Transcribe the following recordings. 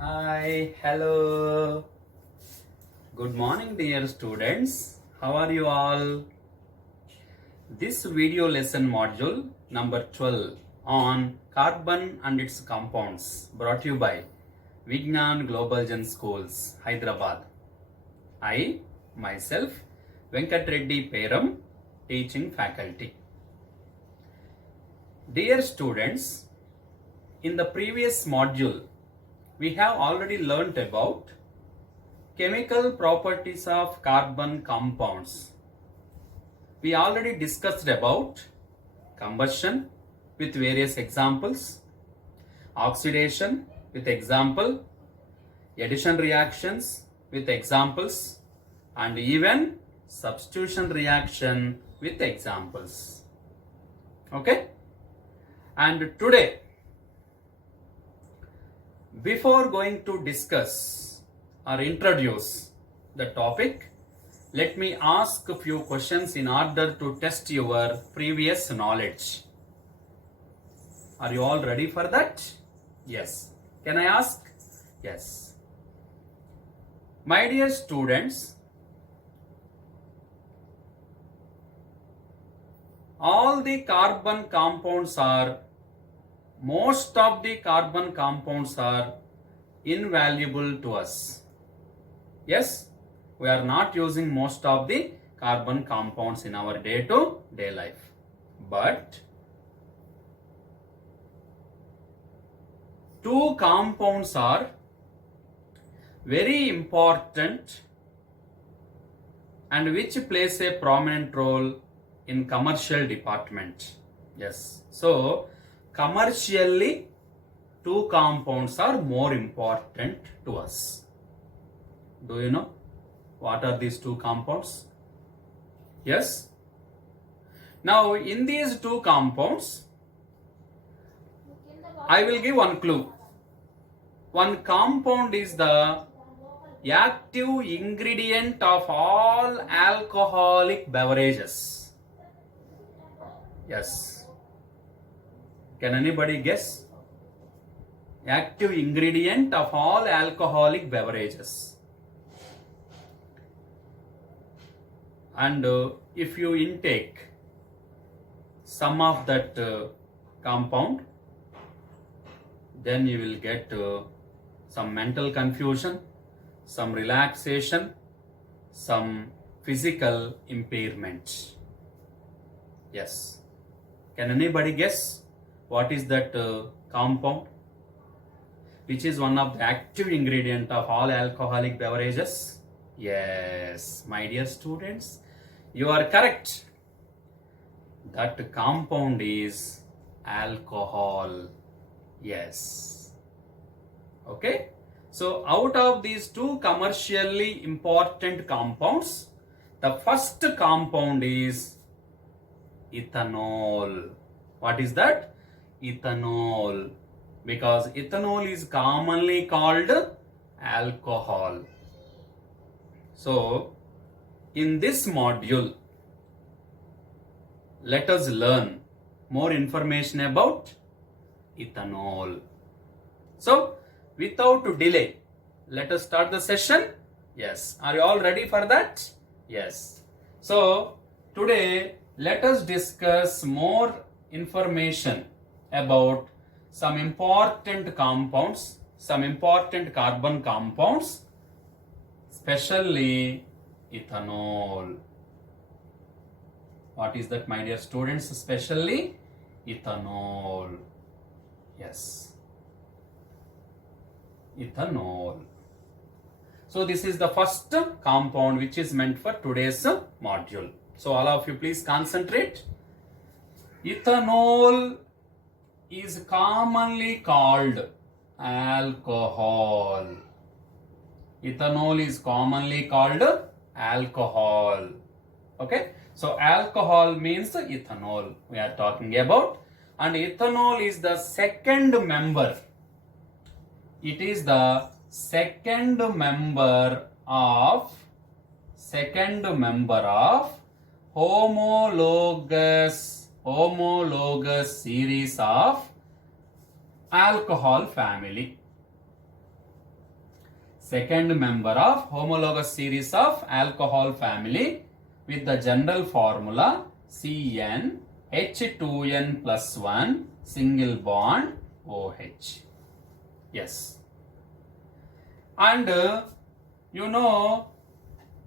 Hi, hello. Good morning, dear students. How are you all? This video lesson module number 12 on carbon and its compounds brought to you by Vignan Global Gen Schools, Hyderabad. I, myself, Venkat Reddy Peram, teaching faculty. Dear students, in the previous module, we have already learnt about chemical properties of carbon compounds. We already discussed about combustion with various examples, oxidation with example, addition reactions with examples, and even substitution reaction with examples. Okay? And today, before going to discuss or introduce the topic, let me ask a few questions in order to test your previous knowledge. Are you all ready for that? Yes. Can I ask? Yes. My dear students, most of the carbon compounds are invaluable to us. Yes, we are not using most of the carbon compounds in our day-to-day life. But two compounds are very important and which plays a prominent role in commercial department. Yes, so commercially two compounds are more important to us. Do you know what are these two compounds? Yes. Now in these two compounds, I will give one clue. One compound is the active ingredient of all alcoholic beverages. Yes. Can anybody guess? Active ingredient of all alcoholic beverages. And if you intake some of that compound, then you will get some mental confusion, some relaxation, some physical impairment. Yes. Can anybody guess what is that compound which is one of the active ingredient of all alcoholic beverages? Yes, my dear students, you are correct. That compound is alcohol. Yes. Okay. So out of these two commercially important compounds, the first compound is ethanol. What is that? Ethanol. Because ethanol is commonly called alcohol. So, in this module, let us learn more information about ethanol. So, without delay, let us start the session. Yes. Are you all ready for that? Yes. So, today, let us discuss more information about some important compounds, some important carbon compounds, especially ethanol. What is that, my dear students? Especially ethanol. Yes. Ethanol. So this is the first compound which is meant for today's module. So all of you please concentrate. Ethanol is commonly called alcohol. Ethanol is commonly called alcohol. Okay. So alcohol means ethanol we are talking about. And ethanol is the second member. It is the second member of homologous series of alcohol family. second member of homologous series of alcohol family with the general formula CnH2n plus 1 single bond OH. Yes. And you know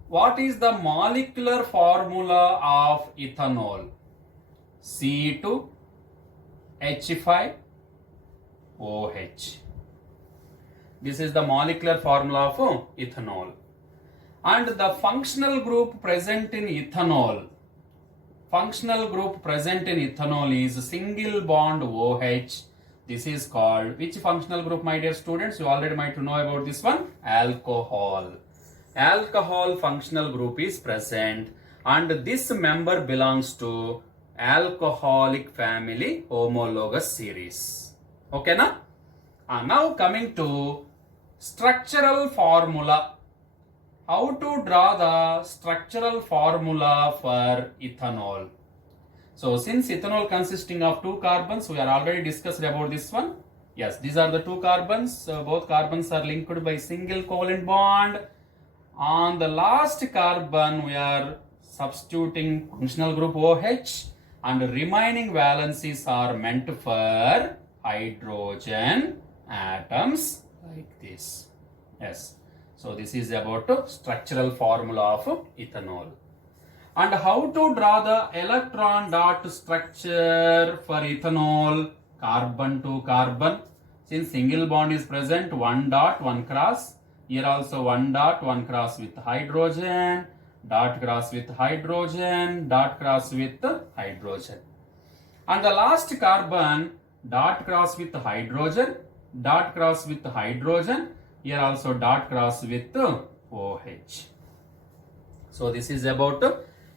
what is the molecular formula of ethanol? C2H5OH. This is the molecular formula of ethanol. And the functional group present in ethanol is single bond OH. This is called, which functional group, my dear students? You already might know about this one. Alcohol. Alcohol functional group is present, and this member belongs to alcoholic family homologous series. Okay na? Now coming to structural formula. How to draw the structural formula for ethanol? So since ethanol consisting of two carbons, we are already discussed about this one. Yes, these are the two carbons. Both carbons are linked by single covalent bond. On the last carbon, we are substituting functional group OH, and remaining valencies are meant for hydrogen atoms like this. Yes. So this is about structural formula of ethanol. And how to draw the electron dot structure for ethanol? Carbon to carbon. Since single bond is present, 1 dot, 1 cross. Here also 1 dot, 1 cross with hydrogen, dot cross with hydrogen, dot cross with hydrogen. And the last carbon, dot cross with hydrogen, dot cross with hydrogen. Here also dot cross with OH. So this is about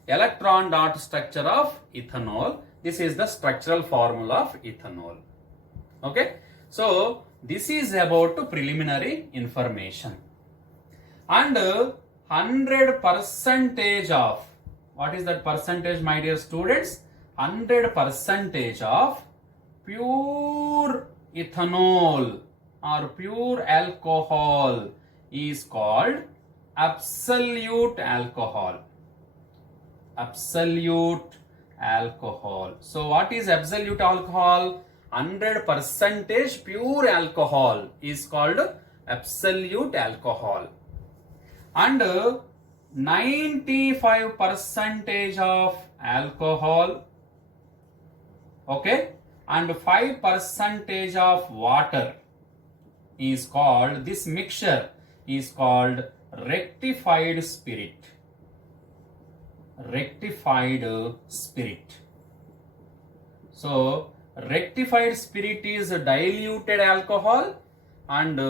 electron dot structure of ethanol. This is the structural formula of ethanol. Okay. So this is about preliminary information. And 100% of, what is that percentage, my dear students? 100% of pure ethanol or pure alcohol is called absolute alcohol. Absolute alcohol. So what is absolute alcohol? 100% pure alcohol is called absolute alcohol. And 95% of alcohol, okay, and 5% of water is called, this mixture is called rectified spirit. Rectified spirit. So rectified spirit is diluted alcohol, and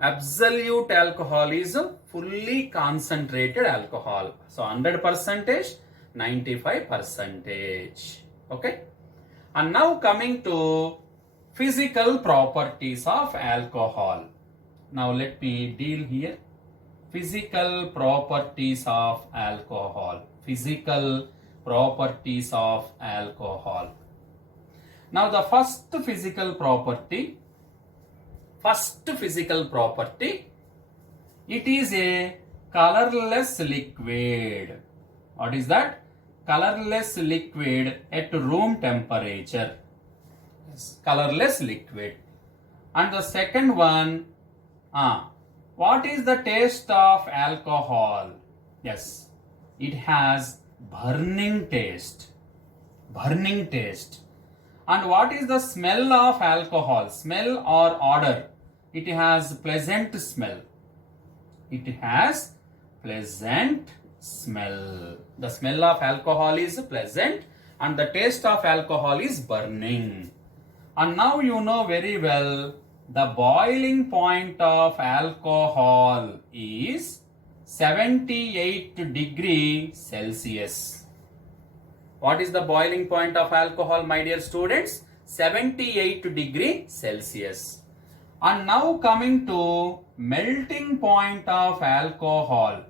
absolute alcohol is fully concentrated alcohol. So 100%, 95%. Okay. And now coming to physical properties of alcohol. Now let me deal here. Physical properties of alcohol. Physical properties of alcohol. Now the first physical property, it is a colorless liquid. What is that? Colorless liquid at room temperature. Yes, colorless liquid. And the second one, what is the taste of alcohol? Yes, it has burning taste. Burning taste. And what is the smell of alcohol? Smell or odor? It has pleasant smell. It has pleasant smell. The smell of alcohol is pleasant, and the taste of alcohol is burning. And now you know very well the boiling point of alcohol is 78 degrees Celsius. What is the boiling point of alcohol, my dear students? 78 degrees Celsius. And now coming to melting point of alcohol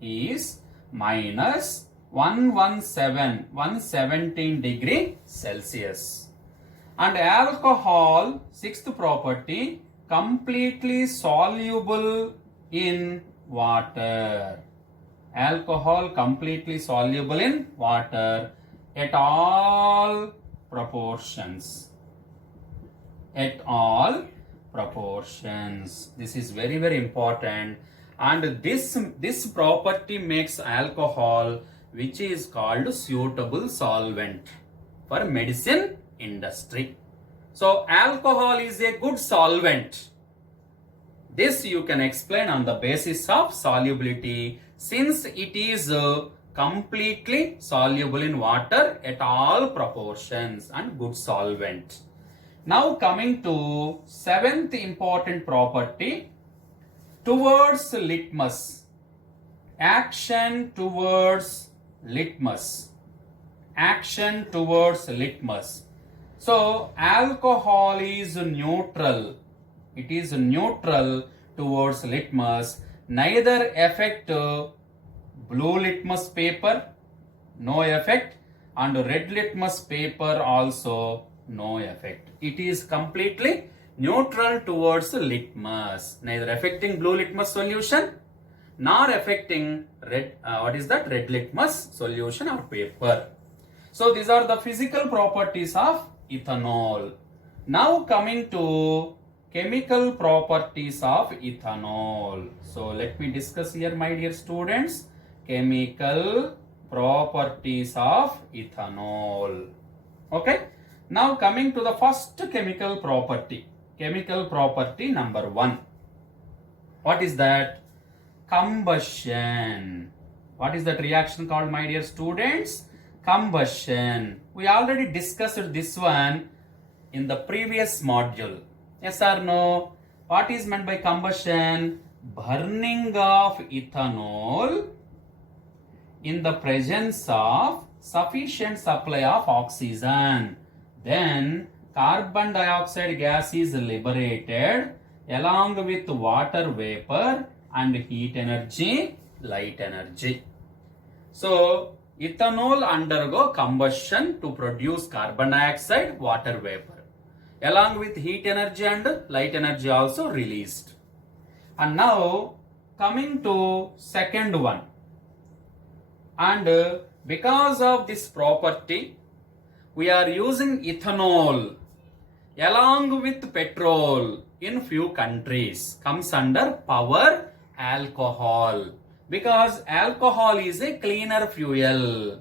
is minus 117 degrees Celsius. And alcohol, sixth property, completely soluble in water. Alcohol completely soluble in water at all proportions. At all proportions. This is very, very important. And this property makes alcohol, which is called suitable solvent for medicine industry. So alcohol is a good solvent. This you can explain on the basis of solubility, since it is completely soluble in water at all proportions and good solvent. Now coming to seventh important property, towards litmus. Action towards litmus. Action towards litmus. So alcohol is neutral. It is neutral towards litmus. Neither affect blue litmus paper, no effect, and red litmus paper also no effect. It is completely neutral towards litmus, neither affecting blue litmus solution nor affecting red red litmus solution or paper. So these are the physical properties of ethanol. Now coming to chemical properties of ethanol. So let me discuss here, my dear students, chemical properties of ethanol. Okay. Now coming to the first chemical property. Chemical property number 1. What is that? Combustion. What is that reaction called, my dear students? Combustion. We already discussed this one in the previous module. Yes or no? What is meant by combustion? Burning of ethanol in the presence of sufficient supply of oxygen. Then carbon dioxide gas is liberated along with water vapor and heat energy, light energy. So ethanol undergo combustion to produce carbon dioxide, water vapor, along with heat energy and light energy also released. And now coming to second one. And because of this property, we are using ethanol along with petrol in few countries. Comes under power alcohol, because alcohol is a cleaner fuel.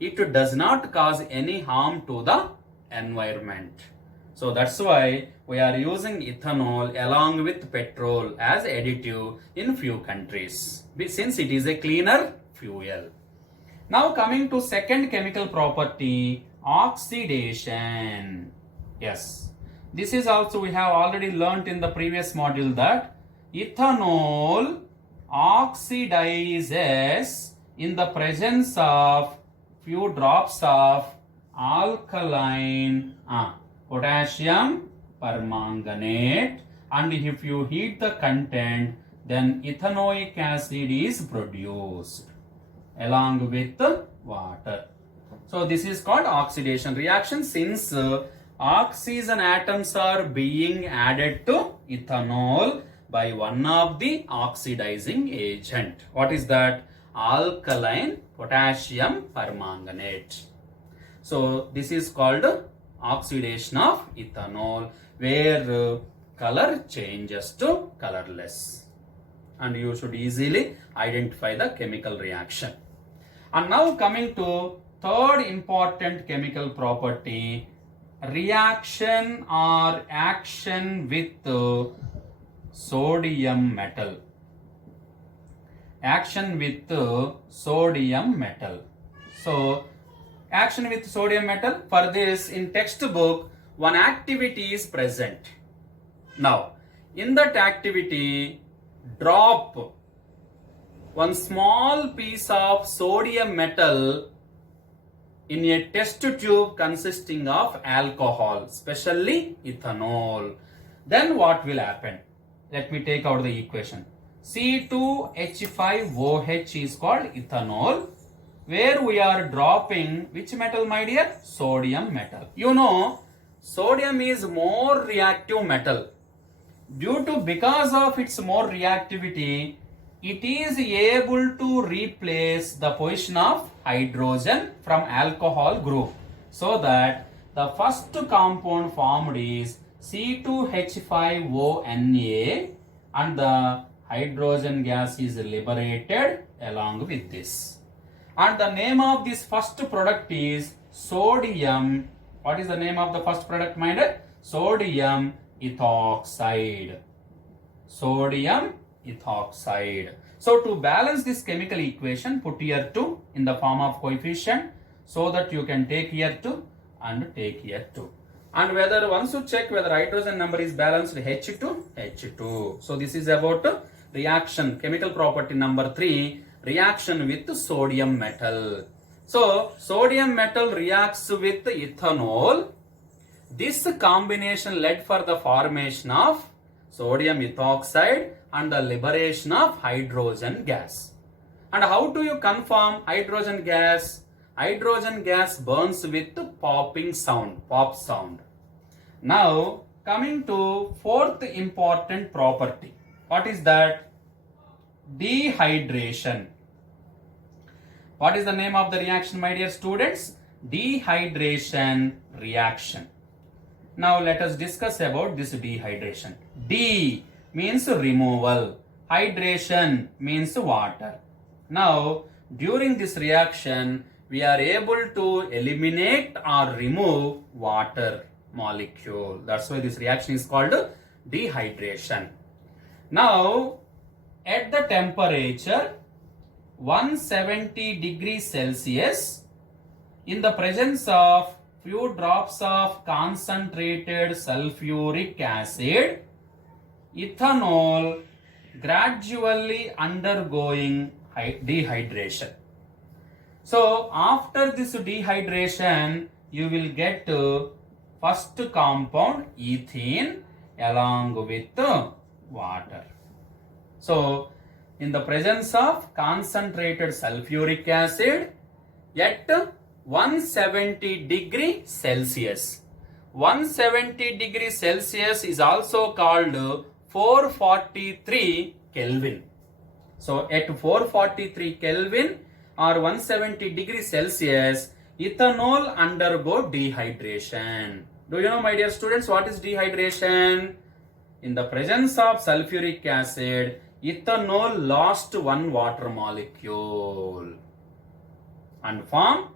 It does not cause any harm to the environment. So that's why we are using ethanol along with petrol as additive in few countries, since it is a cleaner fuel. Now coming to second chemical property, oxidation. Yes, this is also we have already learnt in the previous module that ethanol oxidizes in the presence of few drops of alkaline potassium permanganate, and if you heat the content, then ethanoic acid is produced along with water. So this is called oxidation reaction, since oxygen atoms are being added to ethanol by one of the oxidizing agent. What is that? Alkaline potassium permanganate. So this is called oxidation of ethanol, where color changes to colorless, and you should easily identify the chemical reaction. And now coming to third important chemical property, reaction or action with sodium metal. Action with sodium metal. So action with sodium metal, for this in textbook one activity is present. Now in that activity, drop one small piece of sodium metal in a test tube consisting of alcohol, especially ethanol. Then what will happen? Let me take out the equation. C2H5OH is called ethanol, where we are dropping which metal, my dear? Sodium metal. You know, sodium is more reactive metal. because of its more reactivity, it is able to replace the position of hydrogen from alcohol group, so that the first compound formed is C2H5ONa and the hydrogen gas is liberated along with this. And the name of this first product is sodium. What is the name of the first product, my dear? Sodium ethoxide. Sodium ethoxide. So to balance this chemical equation, put here 2 in the form of coefficient, so that you can take here 2 and take here 2. And whether once you check whether hydrogen number is balanced, H2, H2. So this is about reaction, chemical property number 3, reaction with sodium metal. So sodium metal reacts with ethanol. This combination led for the formation of sodium ethoxide and the liberation of hydrogen gas. And how do you confirm hydrogen gas? Hydrogen gas burns with popping sound, pop sound. Now coming to fourth important property. What is that? Dehydration. What is the name of the reaction, my dear students? Dehydration reaction. Now let us discuss about this dehydration. D means removal. Hydration means water. Now during this reaction, we are able to eliminate or remove water molecule. That's why this reaction is called dehydration. Now at the temperature 170 degrees Celsius, in the presence of few drops of concentrated sulfuric acid, ethanol gradually undergoing dehydration. So after this dehydration, you will get first compound ethene along with water. So in the presence of concentrated sulfuric acid at 170 degree Celsius. 170 degree Celsius is also called 443 Kelvin. So at 443 Kelvin or 170 degree Celsius, ethanol undergo dehydration. Do you know, my dear students, what is dehydration? In the presence of sulfuric acid, ethanol lost one water molecule and form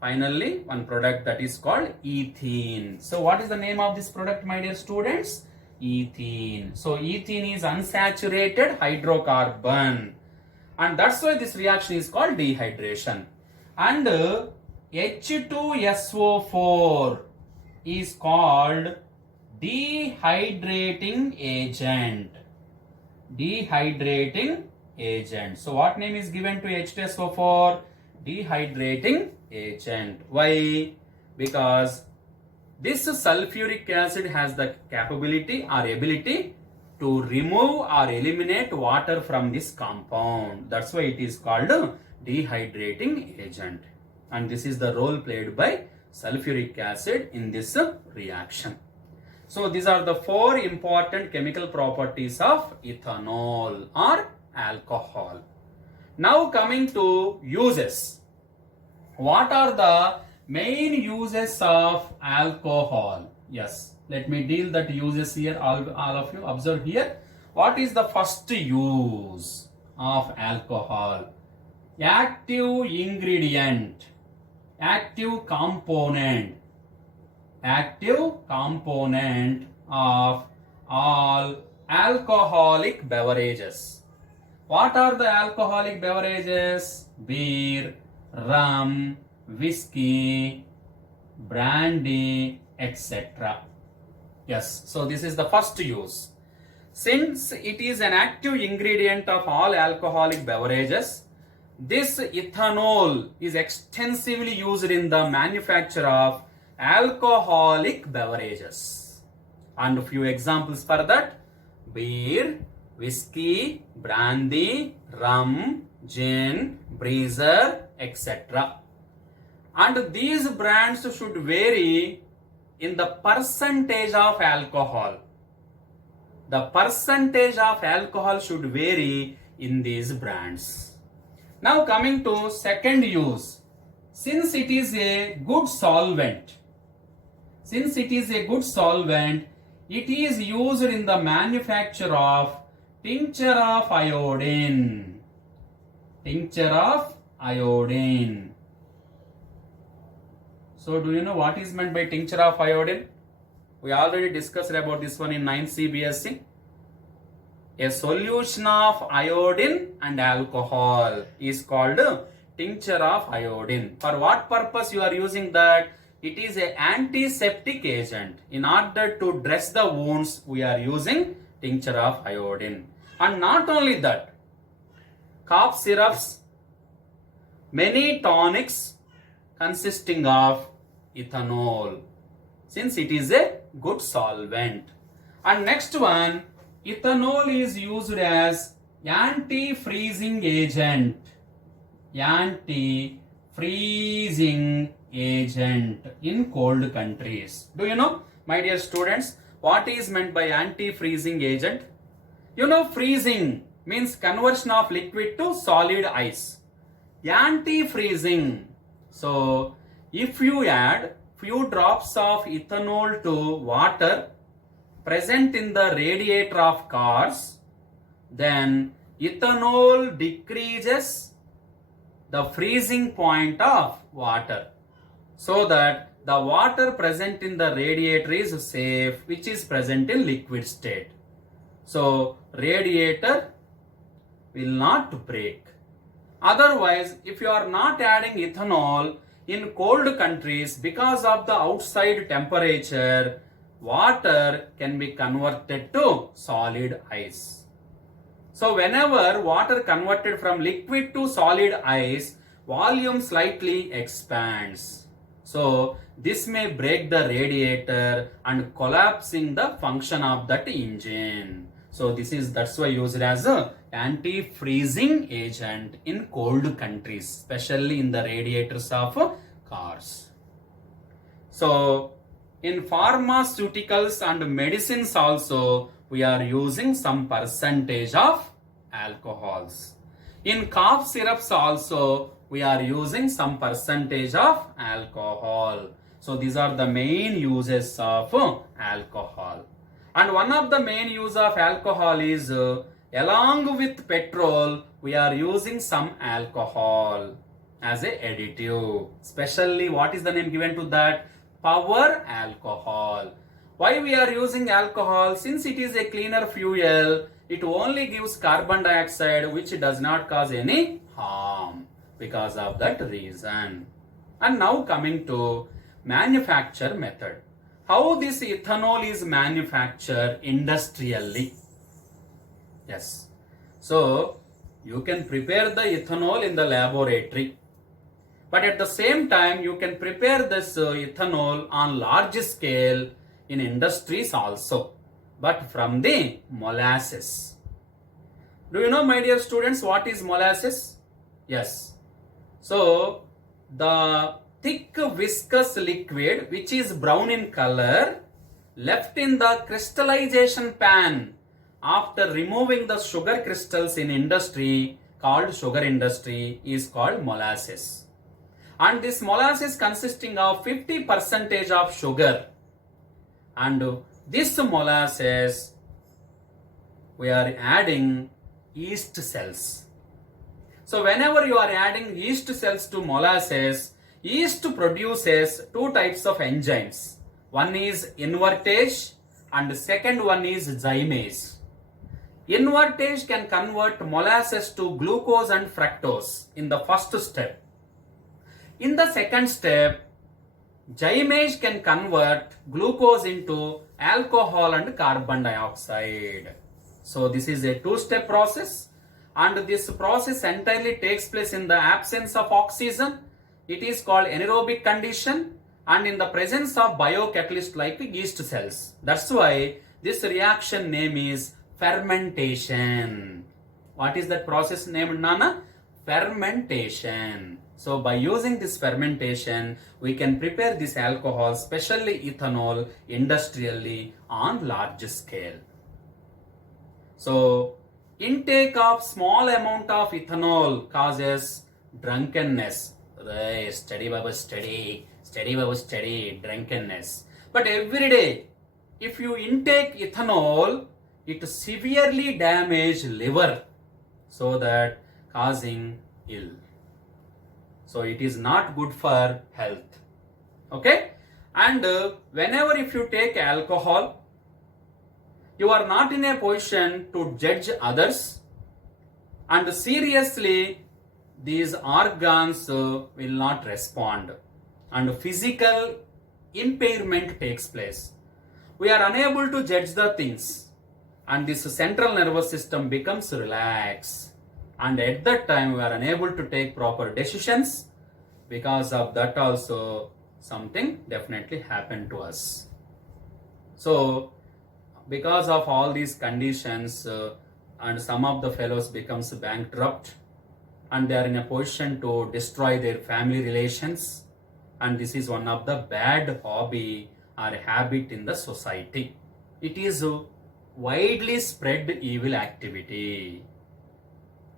finally one product that is called ethene. So what is the name of this product, my dear students? Ethene. So ethene is unsaturated hydrocarbon, and that's why this reaction is called dehydration. And H2SO4 is called dehydrating agent. Dehydrating agent. So what name is given to H2SO4? Dehydrating agent. Why? Because this sulfuric acid has the capability or ability to remove or eliminate water from this compound. That's why it is called dehydrating agent. And this is the role played by sulfuric acid in this reaction. So these are the 4 important chemical properties of ethanol or alcohol. Now coming to uses. What are the main uses of alcohol? Yes, let me deal that uses here. All of you observe here. What is the first use of alcohol? Active ingredient, active component of all alcoholic beverages. What are the alcoholic beverages? Beer, rum, whiskey, brandy, etc. Yes, so this is the first use. Since it is an active ingredient of all alcoholic beverages, this ethanol is extensively used in the manufacture of alcoholic beverages. And a few examples for that: beer, whiskey, brandy, rum, gin, breezer, etc. And these brands should vary in the percentage of alcohol. the percentage of alcohol should vary in these brands. Now coming to second use. Since it is a good solvent, it is used in the manufacture of tincture of iodine. So do you know what is meant by tincture of iodine? We already discussed about this one in 9th CBSE. A solution of iodine and alcohol is called tincture of iodine. For what purpose you are using that? It is an antiseptic agent. In order to dress the wounds, we are using tincture of iodine. And not only that, cough syrups, many tonics consisting of ethanol, since it is a good solvent. And next one, ethanol is used as anti-freezing agent. In cold countries. Do you know, my dear students, what is meant by anti-freezing agent? You know, freezing means conversion of liquid to solid ice. Anti-freezing. So, if you add few drops of ethanol to water present in the radiator of cars, then ethanol decreases the freezing point of water, so that the water present in the radiator is safe, which is present in liquid state. So radiator will not break. Otherwise, if you are not adding ethanol in cold countries, because of the outside temperature, water can be converted to solid ice. So whenever water converted from liquid to solid ice, volume slightly expands. So this may break the radiator and collapsing the function of that engine. So that's why used as a anti-freezing agent in cold countries, especially in the radiators of cars. So in pharmaceuticals and medicines also, we are using some percentage of alcohols. In cough syrups also, we are using some percentage of alcohol. So these are the main uses of alcohol. And one of the main use of alcohol is, along with petrol, we are using some alcohol as a additive. Especially, what is the name given to that? Power alcohol. Why we are using alcohol? Since it is a cleaner fuel, it only gives carbon dioxide, which does not cause any harm, because of that reason. And now coming to manufacture method. How this ethanol is manufactured industrially? Yes. So you can prepare the ethanol in the laboratory, but at the same time you can prepare this ethanol on large scale in industries also, but from the molasses. Do you know, my dear students, what is molasses? Yes. So the thick viscous liquid which is brown in color left in the crystallization pan after removing the sugar crystals in industry, called sugar industry, is called molasses. And this molasses consisting of 50% of sugar. And this molasses, we are adding yeast cells. So whenever you are adding yeast cells to molasses, yeast produces two types of enzymes. One is invertase and second one is zymase. Invertase can convert molasses to glucose and fructose in the first step. In the second step, zymase can convert glucose into alcohol and carbon dioxide. So this is a two-step process, and this process entirely takes place in the absence of oxygen. It is called anaerobic condition, and in the presence of biocatalyst like yeast cells. That's why this reaction name is fermentation. What is that process named, Nana? Fermentation. So by using this fermentation, we can prepare this alcohol, especially ethanol, industrially on large scale. So, intake of small amount of ethanol causes drunkenness. Steady, Baba, steady. Steady, Baba, steady. Drunkenness. But every day, if you intake ethanol, it severely damages liver, so that causing ill. So it is not good for health. Okay? And whenever if you take alcohol, you are not in a position to judge others, and seriously these organs will not respond, and physical impairment takes place. We are unable to judge the things, and this central nervous system becomes relaxed, and at that time we are unable to take proper decisions. Because of that also something definitely happened to us. So because of all these conditions, and some of the fellows becomes bankrupt, and they are in a position to destroy their family relations, and this is one of the bad hobby or habit in the society. It is a widely spread evil activity.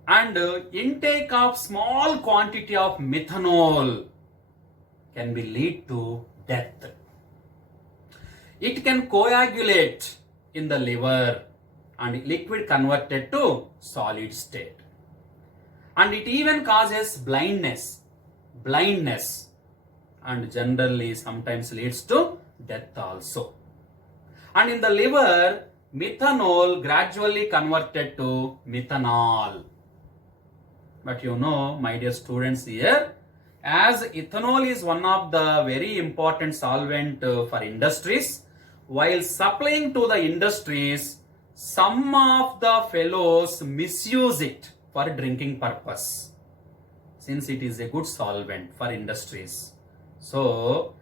And intake of small quantity of methanol can be lead to death. It can coagulate in the liver and liquid converted to solid state. And it even causes blindness, and generally sometimes leads to death also. And in the liver, methanol gradually converted to methanol. But you know, my dear students, here, as ethanol is one of the very important solvent for industries, while supplying to the industries, some of the fellows misuse it for drinking purpose, since it is a good solvent for industries. So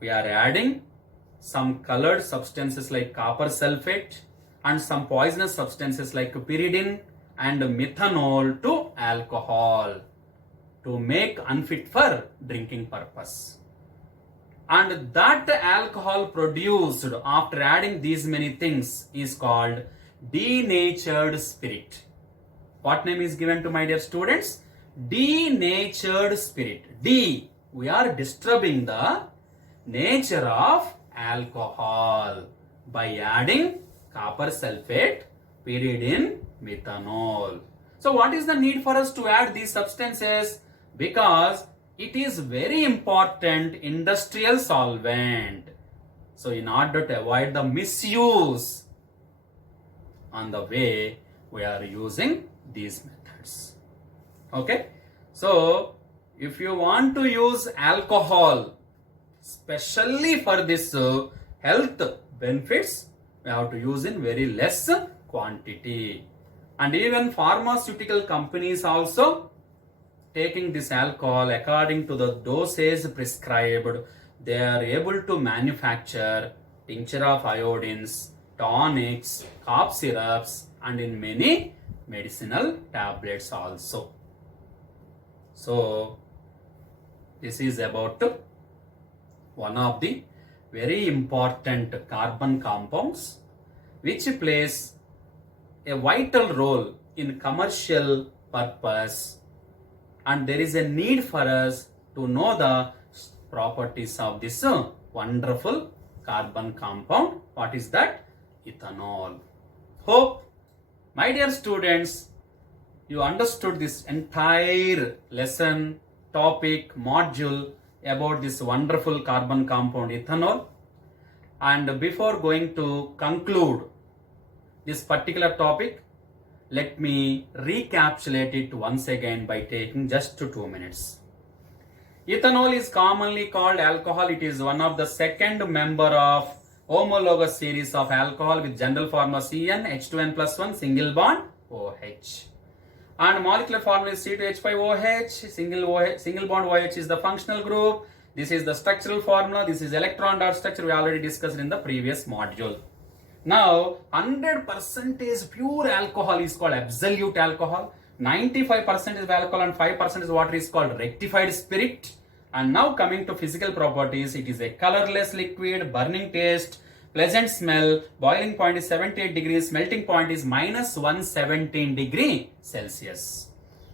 we are adding some colored substances like copper sulfate and some poisonous substances like pyridine and methanol to alcohol to make unfit for drinking purpose. And that alcohol produced after adding these many things is called denatured spirit. What name is given to my dear students? Denatured spirit. D, we are disturbing the nature of alcohol by adding copper sulfate, pyridine, methanol. So what is the need for us to add these substances? Because it is very important industrial solvent. So in order to avoid the misuse, on the way we are using these methods. Okay. So if you want to use alcohol, especially for this health benefits, we have to use in very less quantity. And even pharmaceutical companies also taking this alcohol according to the dosage prescribed. They are able to manufacture tincture of iodines, tonics, cough syrups, and in many medicinal tablets also. So this is about one of the very important carbon compounds which plays a vital role in commercial purpose, and there is a need for us to know the properties of this wonderful carbon compound. What is that? Ethanol. Hope, my dear students, you understood this entire lesson, topic, module about this wonderful carbon compound ethanol. And before going to conclude this particular topic, let me recapitulate it once again by taking just 2 minutes. Ethanol is commonly called alcohol. It is one of the second member of homologous series of alcohol with general formula CN, H2N plus 1, single bond OH. And molecular formula is C2H5OH, single bond OH is the functional group. This is the structural formula. This is electron dot structure we already discussed in the previous module. Now 100% pure alcohol is called absolute alcohol. 95% is alcohol and 5% is water is called rectified spirit. And now coming to physical properties, it is a colorless liquid, burning taste, pleasant smell, boiling point is 78 degrees, melting point is minus 117 degree Celsius.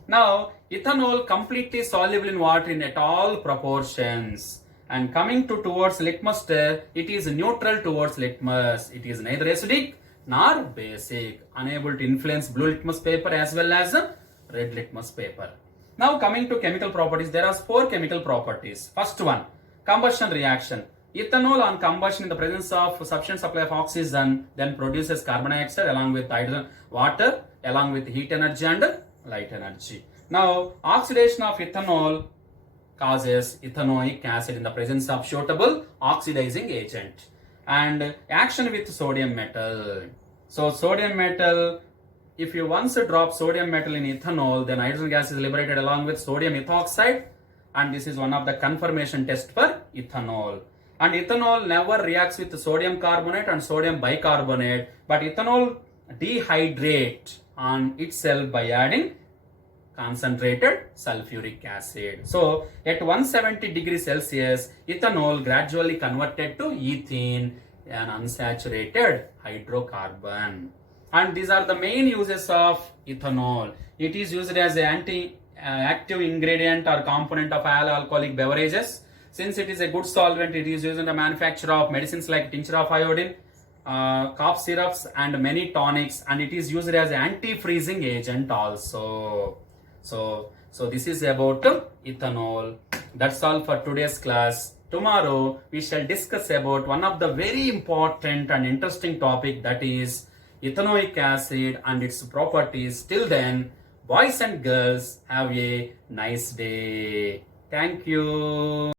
Now, ethanol completely soluble in water in at all proportions. And coming towards litmus test, it is neutral towards litmus. It is neither acidic nor basic, unable to influence blue litmus paper as well as red litmus paper. Now coming to chemical properties, there are 4 chemical properties. First one, combustion reaction. Ethanol on combustion in the presence of sufficient supply of oxygen then produces carbon dioxide along with hydrogen, water along with heat energy and light energy. Now oxidation of ethanol causes ethanoic acid in the presence of suitable oxidizing agent. And action with sodium metal. So sodium metal, if you once drop sodium metal in ethanol, then hydrogen gas is liberated along with sodium ethoxide, and this is one of the confirmation test for ethanol. And ethanol never reacts with sodium carbonate and sodium bicarbonate, but ethanol dehydrate on itself by adding concentrated sulfuric acid. So at 170 degrees Celsius, ethanol gradually converted to ethene, an unsaturated hydrocarbon. And these are the main uses of ethanol. It is used as an active ingredient or component of all alcoholic beverages. Since it is a good solvent, it is used in the manufacture of medicines like tincture of iodine, cough syrups and many tonics, and it is used as an anti-freezing agent also. So this is about ethanol. That's all for today's class. Tomorrow we shall discuss about one of the very important and interesting topic, that is ethanoic acid and its properties. Till then, boys and girls, have a nice day. Thank you.